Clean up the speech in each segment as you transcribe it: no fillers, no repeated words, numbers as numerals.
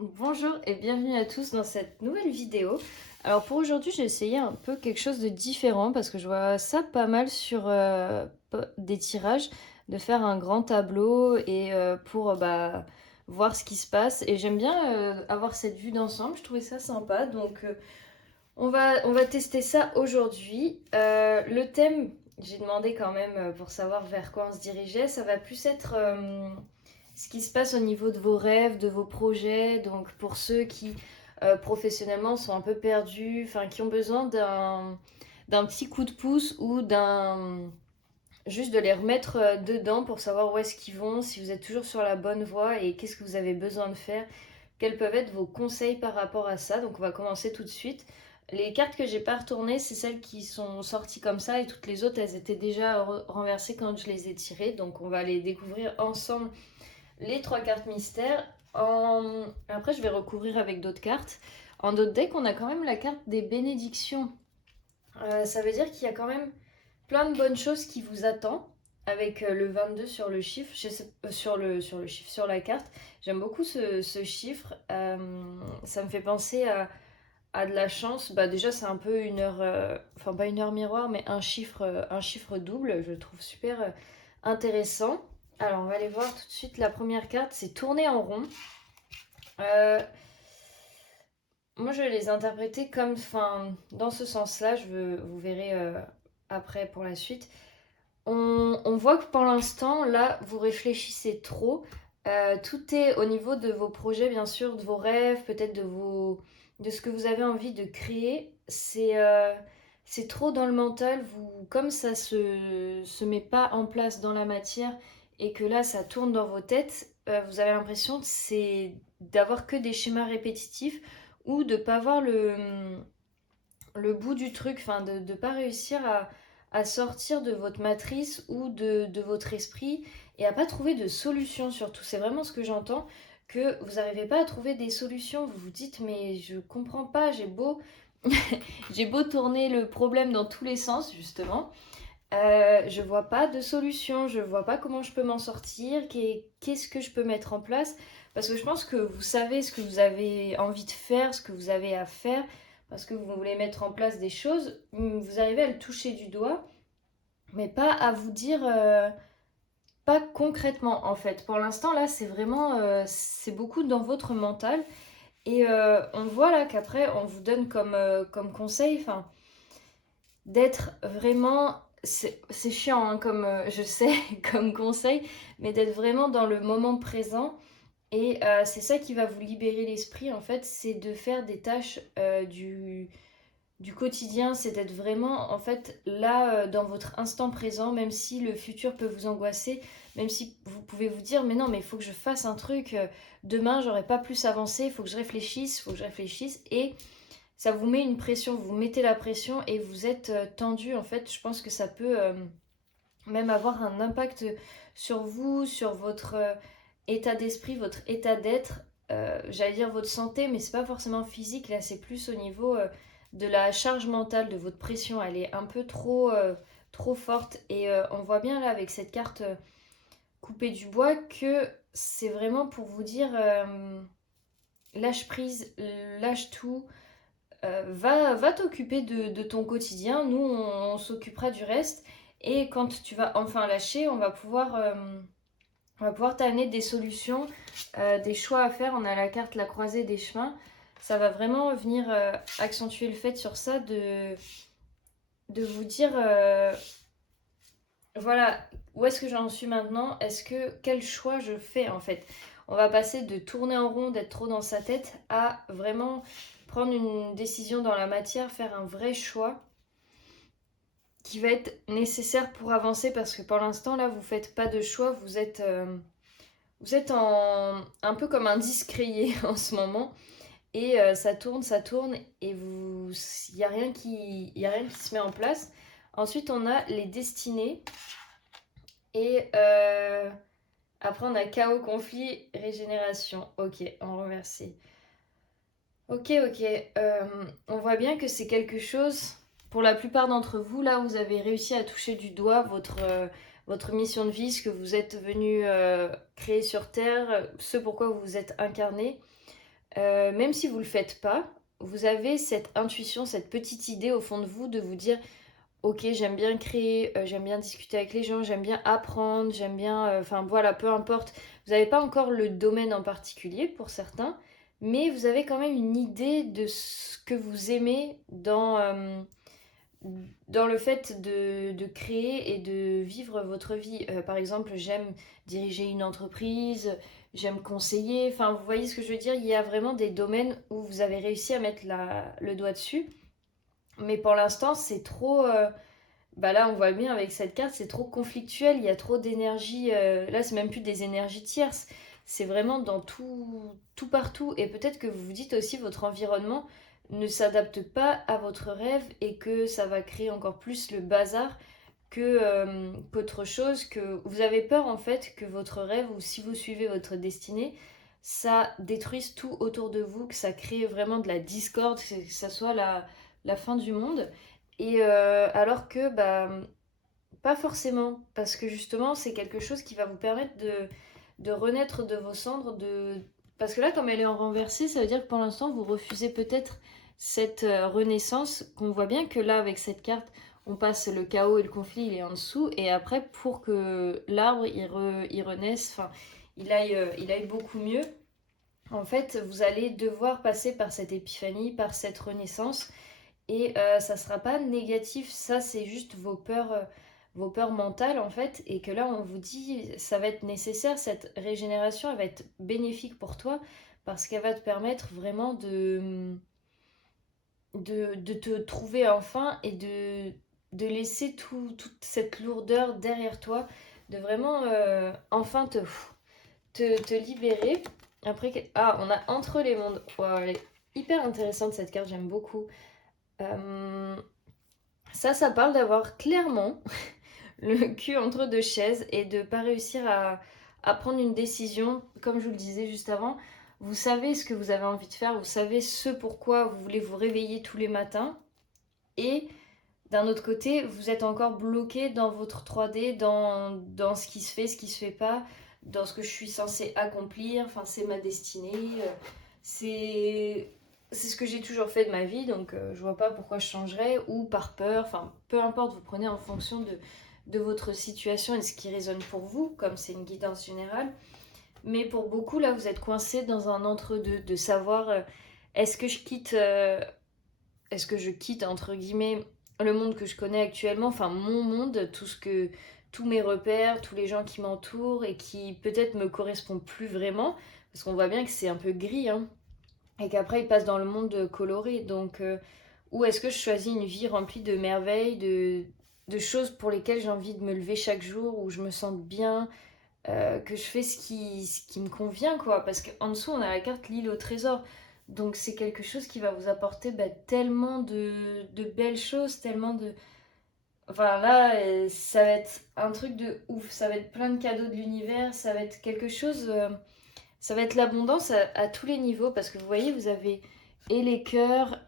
Bonjour et bienvenue à tous dans cette nouvelle vidéo. Alors pour aujourd'hui, j'ai essayé un peu quelque chose de différent parce que je vois ça pas mal sur des tirages, de faire un grand tableau et pour voir ce qui se passe. Et j'aime bien avoir cette vue d'ensemble, je trouvais ça sympa. Donc on va tester ça aujourd'hui. Le thème, j'ai demandé quand même pour savoir vers quoi on se dirigeait, ça va plus être ce qui se passe au niveau de vos rêves, de vos projets. Donc pour ceux qui professionnellement sont un peu perdus, enfin qui ont besoin d'un petit coup de pouce ou d'un juste de les remettre dedans pour savoir où est-ce qu'ils vont, si vous êtes toujours sur la bonne voie et qu'est-ce que vous avez besoin de faire, quels peuvent être vos conseils par rapport à ça. Donc on va commencer tout de suite. Les cartes que j'ai pas retournées, c'est celles qui sont sorties comme ça et toutes les autres, elles étaient déjà renversées quand je les ai tirées. Donc on va les découvrir ensemble, les trois cartes mystères. Après, je vais recouvrir avec d'autres cartes. En d'autres decks, on a quand même la carte des bénédictions. Ça veut dire qu'il y a quand même plein de bonnes choses qui vous attendent avec le 22 sur le chiffre, sur le chiffre, sur la carte. J'aime beaucoup ce chiffre. Ça me fait penser à de la chance. Bah, déjà, c'est un peu une heure, enfin pas une heure miroir, mais un chiffre double. Je le trouve super intéressant. Alors, on va aller voir tout de suite. La première carte, c'est tourner en rond. Euh, Moi, je vais les interpréter comme, enfin, dans ce sens-là. Vous verrez après pour la suite. On voit que pour l'instant, là, vous réfléchissez trop. Tout est au niveau de vos projets, bien sûr, de vos rêves, peut-être de ce que vous avez envie de créer. C'est trop dans le mental. Comme ça se met pas en place dans la matière et que là, ça tourne dans vos têtes, vous avez l'impression que c'est d'avoir que des schémas répétitifs ou de pas voir le bout du truc, enfin de ne pas réussir à sortir de votre matrice ou de votre esprit et à pas trouver de solution surtout. C'est vraiment ce que j'entends, que vous n'arrivez pas à trouver des solutions. Vous vous dites mais je comprends pas, j'ai beau tourner le problème dans tous les sens justement. Je vois pas de solution, je vois pas comment je peux m'en sortir, qu'est-ce que je peux mettre en place. Parce que je pense que vous savez ce que vous avez envie de faire, ce que vous avez à faire, parce que vous voulez mettre en place des choses. Vous arrivez à le toucher du doigt, mais pas à vous dire, pas concrètement en fait. Pour l'instant, là, c'est vraiment, c'est beaucoup dans votre mental. Et on voit là qu'après, on vous donne comme conseil, enfin d'être vraiment, c'est chiant hein, comme je sais, comme conseil, mais d'être vraiment dans le moment présent. Et c'est ça qui va vous libérer l'esprit en fait, c'est de faire des tâches du quotidien, c'est d'être vraiment en fait là dans votre instant présent, même si le futur peut vous angoisser, même si vous pouvez vous dire mais non mais il faut que je fasse un truc, demain j'aurai pas plus avancé, il faut que je réfléchisse, il faut que je réfléchisse et ça vous met une pression, vous mettez la pression et vous êtes tendu. En fait, je pense que ça peut même avoir un impact sur vous, sur votre état d'esprit, votre état d'être. J'allais dire votre santé, mais c'est pas forcément physique. Là, c'est plus au niveau de la charge mentale, de votre pression. Elle est un peu trop forte. Et on voit bien là avec cette carte coupée du bois que c'est vraiment pour vous dire lâche prise, lâche tout, va t'occuper de ton quotidien, nous on s'occupera du reste et quand tu vas enfin lâcher, on va pouvoir t'amener des solutions, des choix à faire. On a la carte la croisée des chemins, ça va vraiment venir accentuer le fait sur ça de vous dire voilà où est-ce que j'en suis maintenant, quel choix je fais en fait. On va passer de tourner en rond, d'être trop dans sa tête à vraiment prendre une décision dans la matière, faire un vrai choix qui va être nécessaire pour avancer parce que pour l'instant là vous faites pas de choix, vous êtes un peu comme un disque rayé en ce moment et ça tourne et il y a rien qui se met en place. Ensuite on a les destinées et après on a chaos, conflit, régénération. Ok, en remercie. Ok. On voit bien que c'est quelque chose, pour la plupart d'entre vous, là, vous avez réussi à toucher du doigt votre mission de vie, ce que vous êtes venu créer sur Terre, ce pourquoi vous vous êtes incarné. même si vous ne le faites pas, vous avez cette intuition, cette petite idée au fond de vous de vous dire ok, j'aime bien créer, j'aime bien discuter avec les gens, j'aime bien apprendre, j'aime bien, enfin voilà, peu importe. Vous n'avez pas encore le domaine en particulier pour certains, mais vous avez quand même une idée de ce que vous aimez dans le fait de créer et de vivre votre vie. Par exemple, j'aime diriger une entreprise, j'aime conseiller, enfin vous voyez ce que je veux dire, il y a vraiment des domaines où vous avez réussi à mettre le doigt dessus, mais pour l'instant c'est trop... bah là, on voit bien avec cette carte, c'est trop conflictuel, il y a trop d'énergie. Là, c'est même plus des énergies tierces, c'est vraiment dans tout, tout partout. Et peut-être que vous vous dites aussi votre environnement ne s'adapte pas à votre rêve et que ça va créer encore plus le bazar qu'autre chose, que vous avez peur en fait que votre rêve ou si vous suivez votre destinée, ça détruise tout autour de vous, que ça crée vraiment de la discorde, que ça soit la fin du monde. Et alors que, bah, pas forcément, parce que justement, c'est quelque chose qui va vous permettre de renaître de vos cendres. Parce que là, comme elle est en renversée, ça veut dire que pour l'instant, vous refusez peut-être cette renaissance, qu'on voit bien que là, avec cette carte, on passe le chaos et le conflit, il est en dessous, et après, pour que l'arbre, il renaisse, enfin, il aille beaucoup mieux, en fait, vous allez devoir passer par cette épiphanie, par cette renaissance, et ça sera pas négatif, ça c'est juste vos peurs mentales en fait, et que là on vous dit ça va être nécessaire, cette régénération elle va être bénéfique pour toi parce qu'elle va te permettre vraiment de te trouver enfin et de laisser toute cette lourdeur derrière toi, de vraiment enfin te libérer. Après, ah, on a entre les mondes. Wow, elle est hyper intéressante cette carte, j'aime beaucoup. Euh, Ça parle d'avoir clairement le cul entre deux chaises et de pas réussir à prendre une décision. Comme je vous le disais juste avant, vous savez ce que vous avez envie de faire, vous savez ce pourquoi vous voulez vous réveiller tous les matins. Et d'un autre côté, vous êtes encore bloqué dans votre 3D, dans ce qui se fait, ce qui se fait pas, dans ce que je suis censée accomplir. Enfin, c'est ma destinée. C'est c'est ce que j'ai toujours fait de ma vie, donc je vois pas pourquoi je changerais, ou par peur, enfin peu importe, vous prenez en fonction de votre situation et de ce qui résonne pour vous, comme c'est une guidance générale. Mais pour beaucoup, là, vous êtes coincé dans un entre-deux, de savoir est-ce que je quitte, est-ce que je quitte, entre guillemets, le monde que je connais actuellement, enfin mon monde, tous mes repères, tous les gens qui m'entourent et qui peut-être me correspondent plus vraiment, parce qu'on voit bien que c'est un peu gris, hein, et qu'après il passe dans le monde coloré. Donc, ou est-ce que je choisis une vie remplie de merveilles, de choses pour lesquelles j'ai envie de me lever chaque jour, où je me sente bien, que je fais ce qui me convient, quoi. Parce qu'en dessous, on a la carte l'île au trésor. Donc c'est quelque chose qui va vous apporter bah, tellement de belles choses, tellement de... Enfin là, ça va être un truc de ouf, ça va être plein de cadeaux de l'univers, ça va être quelque chose... ça va être l'abondance à tous les niveaux parce que vous voyez, vous avez et les cœurs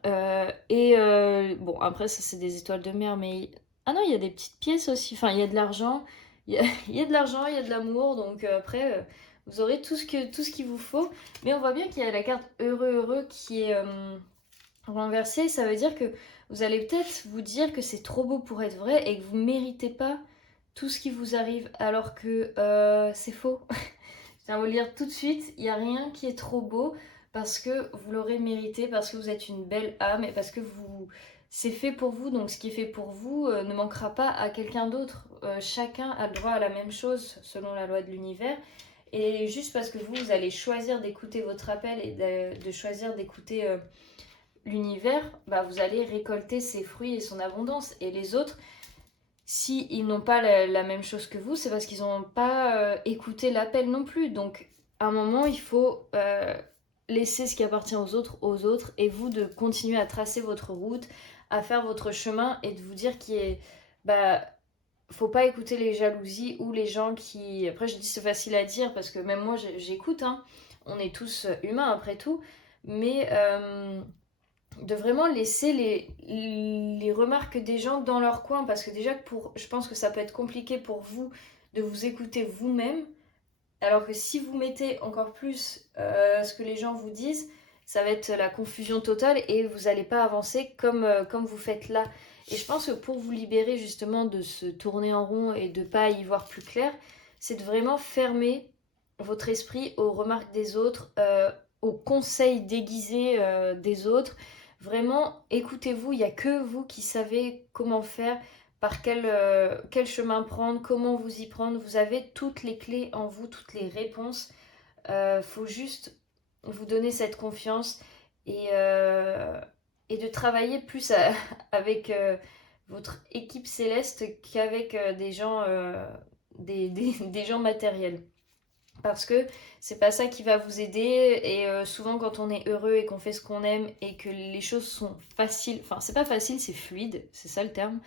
et bon après ça c'est des étoiles de mer mais ah non il y a des petites pièces aussi. Enfin il y a de l'argent, il y a de l'argent, il y a de l'amour donc après vous aurez tout ce qu'il vous faut. Mais on voit bien qu'il y a la carte heureux heureux qui est renversée. Ça veut dire que vous allez peut-être vous dire que c'est trop beau pour être vrai et que vous méritez pas tout ce qui vous arrive alors que c'est faux. Je tiens à vous le dire tout de suite, il n'y a rien qui est trop beau parce que vous l'aurez mérité, parce que vous êtes une belle âme et parce que vous c'est fait pour vous. Donc ce qui est fait pour vous ne manquera pas à quelqu'un d'autre. Chacun a le droit à la même chose selon la loi de l'univers. Et juste parce que vous allez choisir d'écouter votre appel et de choisir d'écouter l'univers, bah, vous allez récolter ses fruits et son abondance. Et les autres, si ils n'ont pas la même chose que vous, c'est parce qu'ils n'ont pas écouté l'appel non plus. Donc, à un moment, il faut laisser ce qui appartient aux autres, et vous de continuer à tracer votre route, à faire votre chemin, et de vous dire qu'il est, bah, faut pas écouter les jalousies ou les gens qui. Après, je dis c'est facile à dire parce que même moi, j'écoute. Hein. On est tous humains après tout, mais de vraiment laisser les remarques des gens dans leur coin parce que déjà je pense que ça peut être compliqué pour vous de vous écouter vous-même alors que si vous mettez encore plus ce que les gens vous disent, ça va être la confusion totale et vous n'allez pas avancer comme vous faites là. Et je pense que pour vous libérer justement de se tourner en rond et de ne pas y voir plus clair, c'est de vraiment fermer votre esprit aux remarques des autres, aux conseils déguisés des autres. Vraiment, écoutez-vous, il n'y a que vous qui savez comment faire, par quel chemin prendre, comment vous y prendre. Vous avez toutes les clés en vous, toutes les réponses. Faut juste vous donner cette confiance et de travailler plus avec votre équipe céleste qu'avec des gens, des gens matériels. Parce que c'est pas ça qui va vous aider et souvent quand on est heureux et qu'on fait ce qu'on aime et que les choses sont faciles, enfin c'est pas facile, c'est fluide, c'est ça le terme.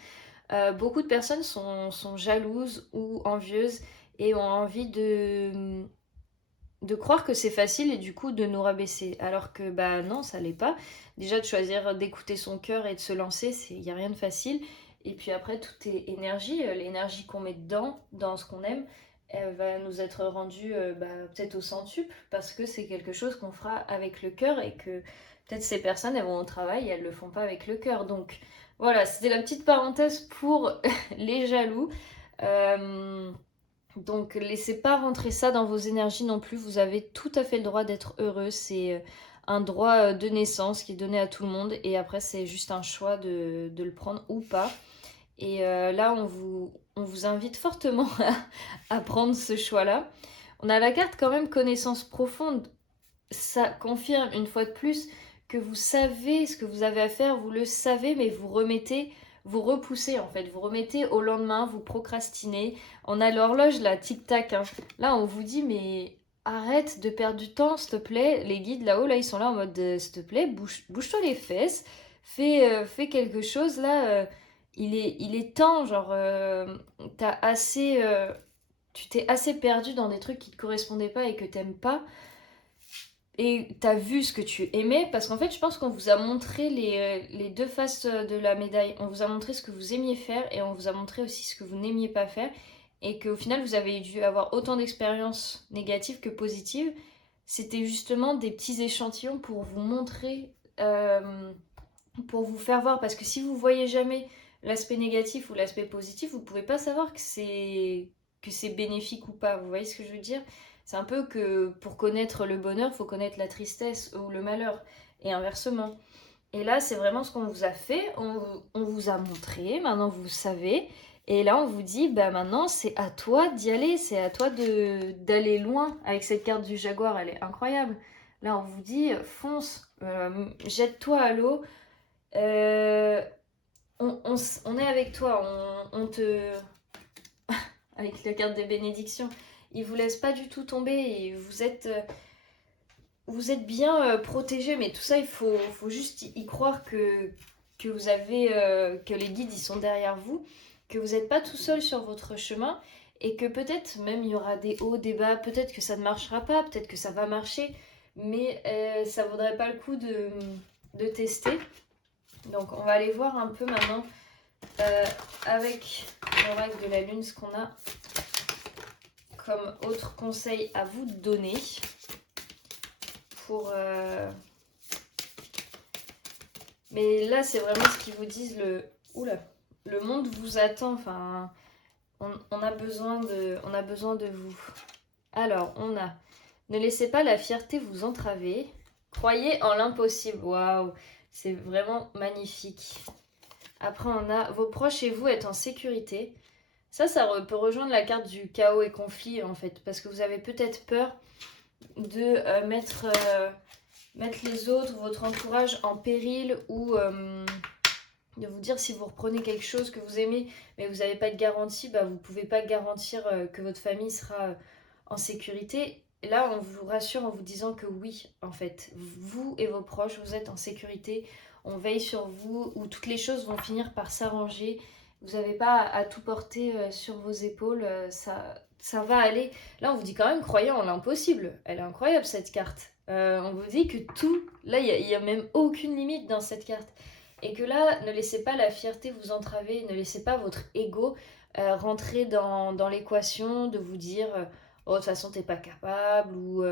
Beaucoup de personnes sont jalouses ou envieuses et ont envie de croire que c'est facile et du coup de nous rabaisser. Alors que bah non, ça l'est pas. Déjà de choisir d'écouter son cœur et de se lancer, il n'y a rien de facile. Et puis après, tout est énergie. L'énergie qu'on met dans ce qu'on aime, elle va nous être rendue peut-être au centuple parce que c'est quelque chose qu'on fera avec le cœur et que peut-être ces personnes, elles vont au travail et elles le font pas avec le cœur. Donc voilà, c'était la petite parenthèse pour les jaloux. Donc laissez pas rentrer ça dans vos énergies non plus, vous avez tout à fait le droit d'être heureux, c'est un droit de naissance qui est donné à tout le monde et après c'est juste un choix de le prendre ou pas. Et là on vous invite fortement à prendre ce choix-là. On a la carte quand même connaissance profonde, ça confirme une fois de plus que vous savez ce que vous avez à faire, vous le savez, mais vous repoussez en fait, vous remettez au lendemain, vous procrastinez. On a l'horloge là, tic-tac, hein. Là, on vous dit, mais arrête de perdre du temps, s'il te plaît. Les guides là-haut, là, ils sont là en mode, s'il te plaît, bouge-toi les fesses, fais quelque chose là. Il est temps, genre, t'as assez, tu t'es assez perdu dans des trucs qui te correspondaient pas et que t'aimes pas et t'as vu ce que tu aimais, parce qu'en fait, je pense qu'on vous a montré les deux faces de la médaille. On vous a montré ce que vous aimiez faire et on vous a montré aussi ce que vous n'aimiez pas faire. Et qu'au final, vous avez dû avoir autant d'expériences négatives que positives. C'était justement des petits échantillons pour vous montrer, pour vous faire voir. Parce que si vous voyez jamais l'aspect négatif ou l'aspect positif, vous pouvez pas savoir que c'est bénéfique ou pas. Vous voyez ce que je veux dire? C'est un peu que pour connaître le bonheur, il faut connaître la tristesse ou le malheur, et inversement. Et là, c'est vraiment ce qu'on vous a fait, on vous a montré, maintenant vous savez, et là on vous dit, bah maintenant c'est à toi d'y aller, c'est à toi d'aller loin avec cette carte du jaguar, elle est incroyable. Là on vous dit, fonce, jette-toi à l'eau, euh, on est avec toi, on te... avec la carte des bénédictions. Il vous laisse pas du tout tomber et vous êtes bien protégé, mais tout ça, faut juste y croire que vous avez, que les guides ils sont derrière vous, que vous n'êtes pas tout seul sur votre chemin et que peut-être même il y aura des hauts, des bas, peut-être que ça ne marchera pas, peut-être que ça va marcher, mais ça vaudrait pas le coup de tester. Donc on va aller voir un peu maintenant avec l'oracle de la lune ce qu'on a comme autre conseil à vous donner pour... Mais là, c'est vraiment ce qu'ils vous disent, Oula, le monde vous attend, enfin, on a besoin de vous. Alors, on a... Ne laissez pas la fierté vous entraver. Croyez en l'impossible. Waouh, c'est vraiment magnifique. Après, on a vos proches et vous êtes en sécurité. Ça peut rejoindre la carte du chaos et conflit, en fait, parce que vous avez peut-être peur de mettre les autres, votre entourage en péril ou de vous dire si vous reprenez quelque chose que vous aimez mais vous n'avez pas de garantie, bah, vous ne pouvez pas garantir que votre famille sera en sécurité. Et là, on vous rassure en vous disant que oui, en fait, vous et vos proches, vous êtes en sécurité, on veille sur vous, où toutes les choses vont finir par s'arranger. Vous n'avez pas à tout porter sur vos épaules, ça va aller. Là, on vous dit quand même, croyez en l'impossible. Elle est incroyable, cette carte. On vous dit que tout, là, il n'y a même aucune limite dans cette carte. Et que là, ne laissez pas la fierté vous entraver, ne laissez pas votre ego rentrer dans l'équation de vous dire oh, de toute façon, t'es pas capable, ou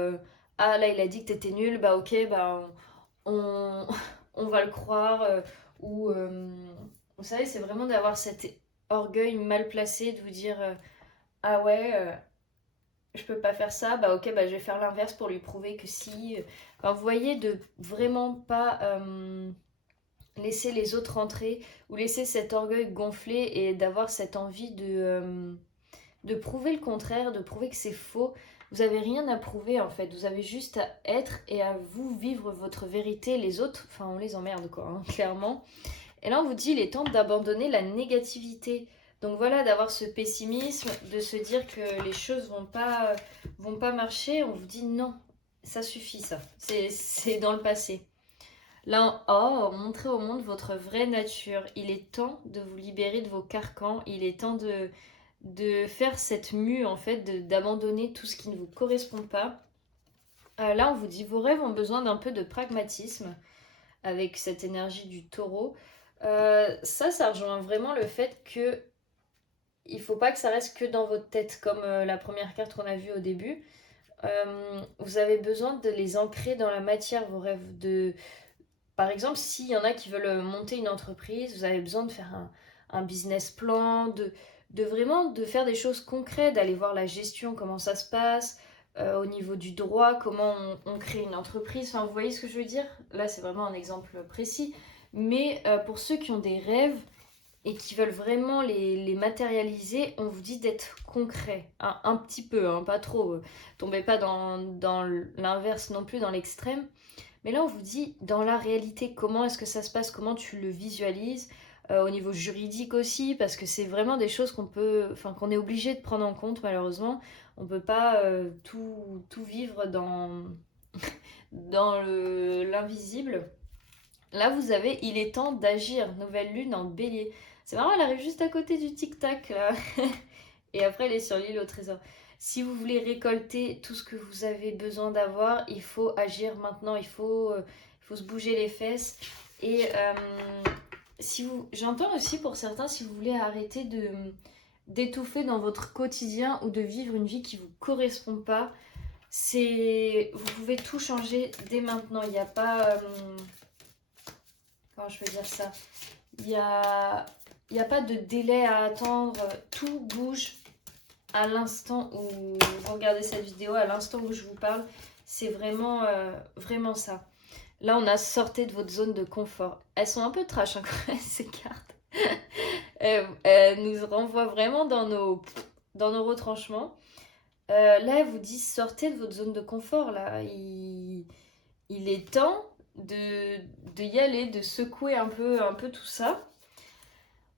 ah, là, il a dit que t'étais nul, bah ok, bah on, on va le croire, ou vous savez, c'est vraiment d'avoir cet orgueil mal placé, de vous dire ah ouais, je peux pas faire ça, bah ok, bah je vais faire l'inverse pour lui prouver que si. Enfin, vous voyez, de vraiment pas laisser les autres rentrer ou laisser cet orgueil gonfler et d'avoir cette envie de prouver le contraire, de prouver que c'est faux. Vous avez rien à prouver en fait, vous avez juste à être et à vous vivre votre vérité. Les autres, enfin on les emmerde quoi, hein, clairement. Et là on vous dit il est temps d'abandonner la négativité. Donc voilà, d'avoir ce pessimisme, de se dire que les choses vont pas marcher. On vous dit non, ça suffit ça, c'est dans le passé. Là, oh, montrez au monde votre vraie nature. Il est temps de vous libérer de vos carcans. Il est temps de faire cette mue, en fait, d'abandonner tout ce qui ne vous correspond pas. Là, on vous dit, vos rêves ont besoin d'un peu de pragmatisme avec cette énergie du taureau. Ça rejoint vraiment le fait que il faut pas que ça reste que dans votre tête, comme la première carte qu'on a vue au début. Vous avez besoin de les ancrer dans la matière, vos rêves, par exemple, s'il y en a qui veulent monter une entreprise, vous avez besoin de faire un business plan, de vraiment de faire des choses concrètes, d'aller voir la gestion, comment ça se passe, au niveau du droit, comment on crée une entreprise. Enfin, vous voyez ce que je veux dire? Là, c'est vraiment un exemple précis. Mais pour ceux qui ont des rêves et qui veulent vraiment les matérialiser, on vous dit d'être concret. Un petit peu, hein, pas trop. Tombez pas dans l'inverse non plus, dans l'extrême. Mais là, on vous dit, dans la réalité, comment est-ce que ça se passe, comment tu le visualises, au niveau juridique aussi, parce que c'est vraiment des choses qu'on est obligé de prendre en compte, malheureusement. On ne peut pas tout vivre dans l'invisible. Là, vous avez, il est temps d'agir, nouvelle lune en bélier. C'est marrant, elle arrive juste à côté du tic-tac, là. Et après, elle est sur l'île au trésor. Si vous voulez récolter tout ce que vous avez besoin d'avoir, il faut agir maintenant. Il faut se bouger les fesses. Et j'entends aussi pour certains, si vous voulez arrêter d'étouffer dans votre quotidien ou de vivre une vie qui ne vous correspond pas, vous pouvez tout changer dès maintenant. Il n'y a pas, comment je peux dire ça? Il y a pas de délai à attendre. Tout bouge à l'instant où vous regardez cette vidéo, à l'instant où je vous parle, c'est vraiment, vraiment ça. Là, on a sorti de votre zone de confort. Elles sont un peu trash encore, ces cartes. Elles nous renvoient vraiment dans nos retranchements. Là, elles vous disent sortez de votre zone de confort. Là, il est temps de y aller, de secouer un peu tout ça.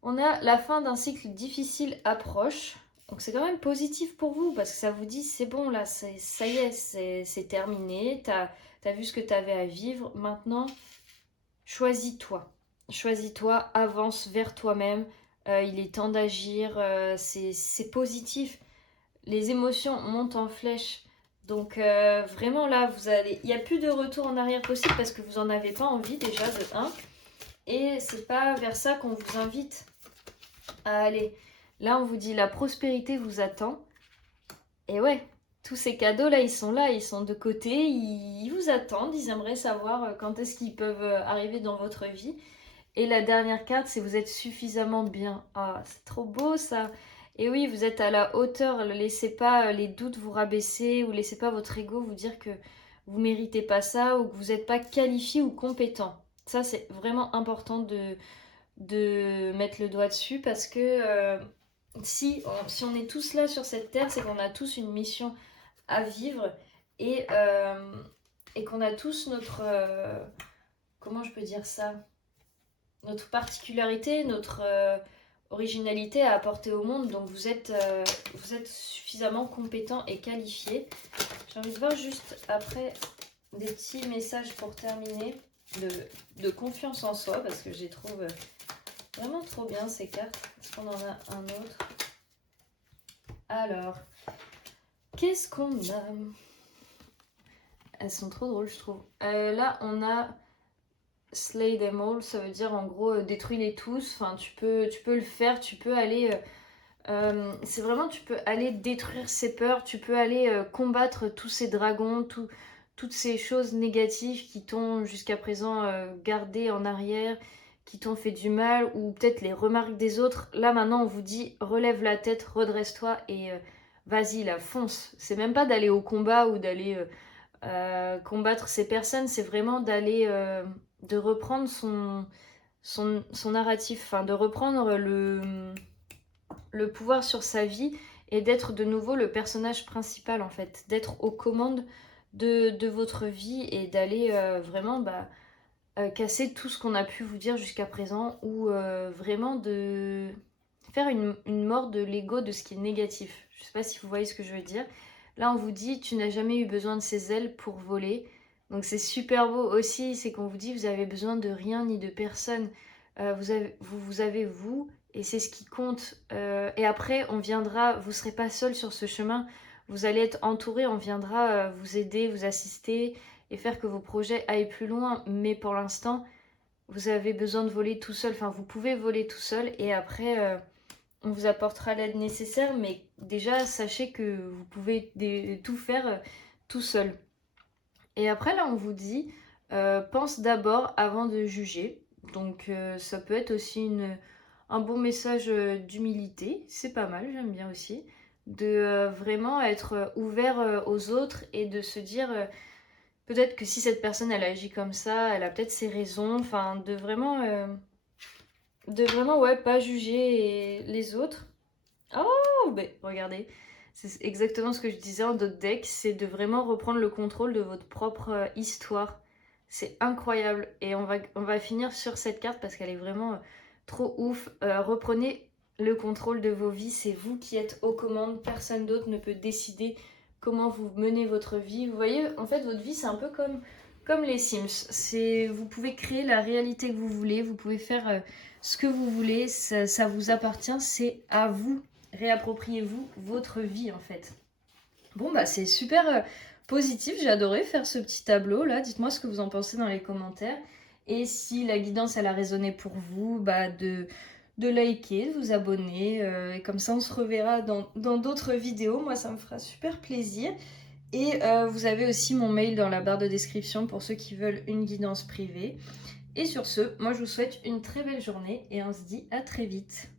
On a la fin d'un cycle difficile approche. Donc c'est quand même positif pour vous parce que ça vous dit c'est bon là, ça y est, c'est terminé. T'as vu ce que t'avais à vivre. Maintenant, choisis-toi. Choisis-toi, avance vers toi-même. Il est temps d'agir. C'est positif. Les émotions montent en flèche. Donc vraiment là, il n'y a plus de retour en arrière possible parce que vous n'en avez pas envie déjà de 1. Et c'est pas vers ça qu'on vous invite. Allez, là on vous dit la prospérité vous attend. Et ouais, tous ces cadeaux là, ils sont de côté, ils vous attendent, ils aimeraient savoir quand est-ce qu'ils peuvent arriver dans votre vie. Et la dernière carte, c'est vous êtes suffisamment bien. Ah, c'est trop beau ça. Et oui, vous êtes à la hauteur, laissez pas les doutes vous rabaisser ou laissez pas votre ego vous dire que vous méritez pas ça ou que vous n'êtes pas qualifié ou compétent. Ça, c'est vraiment important de mettre le doigt dessus parce que si on est tous là sur cette terre, c'est qu'on a tous une mission à vivre et, et qu'on a tous notre... comment je peux dire ça? Notre particularité, notre originalité à apporter au monde. Donc vous êtes suffisamment compétent et qualifié. J'ai envie de voir juste après des petits messages pour terminer de confiance en soi parce que je les trouve vraiment trop bien ces cartes. Est-ce qu'on en a un autre? Alors, qu'est-ce qu'on a? Elles sont trop drôles, je trouve. Là, on a Slay them all, ça veut dire en gros détruis-les tous. Enfin, tu peux le faire, tu peux aller. C'est vraiment, tu peux aller détruire ces peurs, tu peux aller combattre tous ces dragons, toutes ces choses négatives qui t'ont jusqu'à présent gardé en arrière, qui t'ont fait du mal, ou peut-être les remarques des autres. Là maintenant on vous dit relève la tête, redresse-toi et vas-y là, fonce. C'est même pas d'aller au combat ou d'aller combattre ces personnes, c'est vraiment d'aller, de reprendre son narratif, enfin de reprendre le pouvoir sur sa vie et d'être de nouveau le personnage principal en fait, d'être aux commandes de votre vie et d'aller vraiment casser tout ce qu'on a pu vous dire jusqu'à présent ou vraiment de faire une mort de l'ego de ce qui est négatif. Je sais pas si vous voyez ce que je veux dire. Là on vous dit tu n'as jamais eu besoin de ces ailes pour voler. Donc c'est super beau aussi, c'est qu'on vous dit vous avez besoin de rien ni de personne. Vous avez vous et c'est ce qui compte. Et après on viendra, vous serez pas seul sur ce chemin. Vous allez être entouré, on viendra vous aider, vous assister et faire que vos projets aillent plus loin. Mais pour l'instant, vous avez besoin de voler tout seul. Enfin, vous pouvez voler tout seul et après, on vous apportera l'aide nécessaire. Mais déjà, sachez que vous pouvez tout faire tout seul. Et après, là, on vous dit, pense d'abord avant de juger. Donc, ça peut être aussi un bon message d'humilité. C'est pas mal, j'aime bien aussi. De vraiment être ouvert aux autres et de se dire peut-être que si cette personne elle agit comme ça, elle a peut-être ses raisons, enfin de vraiment ouais pas juger les autres. Oh ben regardez, c'est exactement ce que je disais en d'autres decks, c'est de vraiment reprendre le contrôle de votre propre histoire. C'est incroyable et on va finir sur cette carte parce qu'elle est vraiment trop ouf. Reprenez le contrôle de vos vies, c'est vous qui êtes aux commandes, personne d'autre ne peut décider comment vous menez votre vie. Vous voyez, en fait, votre vie, c'est un peu comme les Sims. Vous pouvez créer la réalité que vous voulez, vous pouvez faire ce que vous voulez, ça vous appartient, c'est à vous. Réappropriez-vous votre vie, en fait. Bon, bah, c'est super positif. J'ai adoré faire ce petit tableau, là. Dites-moi ce que vous en pensez dans les commentaires. Et si la guidance, elle a résonné pour vous, bah, de liker, de vous abonner. Et comme ça, on se reverra dans d'autres vidéos. Moi, ça me fera super plaisir. Et vous avez aussi mon mail dans la barre de description pour ceux qui veulent une guidance privée. Et sur ce, moi je vous souhaite une très belle journée et on se dit à très vite.